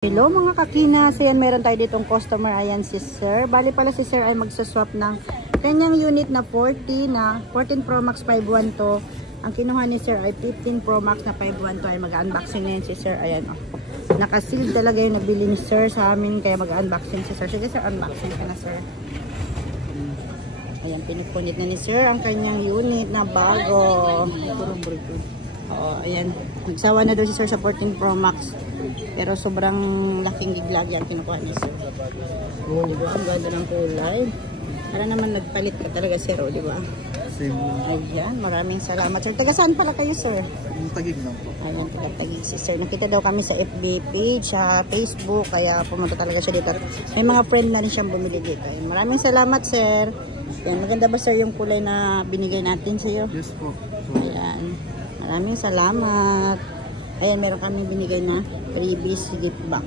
Hello mga kakinas, ayan meron tayo ditong customer, ayan si Sir. Bali pala si Sir ay magsaswap ng kanyang unit na 14 Pro Max 512 to. Ang kinuha ni Sir ay 15 Pro Max na 512 ay mag-unboxing na yun si Sir. Ayan o. Nakasealed talaga yung nabili ni Sir sa amin kaya mag-unboxing si Sir. Sige Sir, unboxing ka na Sir. Ayan, pinipunit na ni Sir ang kanyang unit na bago. Oo, ayan. Nagsawa na daw si Sir sa 14 Pro Max. Pero sobrang laking giglag yan kinukuha ni Sir. Diba? Ang ganda ng kulay. Para naman nagpalit ka talaga Sir, di ba? Ayan, maraming salamat Sir. Taga saan pala kayo Sir? Tagig lang po. Ayan, taga-Tagig si Sir. Nakita daw kami sa FB page, sa Facebook, kaya pumunta talaga siya dito. May mga friend na rin siyang bumili dito. Ayan, maraming salamat Sir. Ayan, maganda ba Sir yung kulay na binigay natin sa iyo? Yes po. Ayan, maraming salamat. Ayan, meron kami binigay na freebies gift box.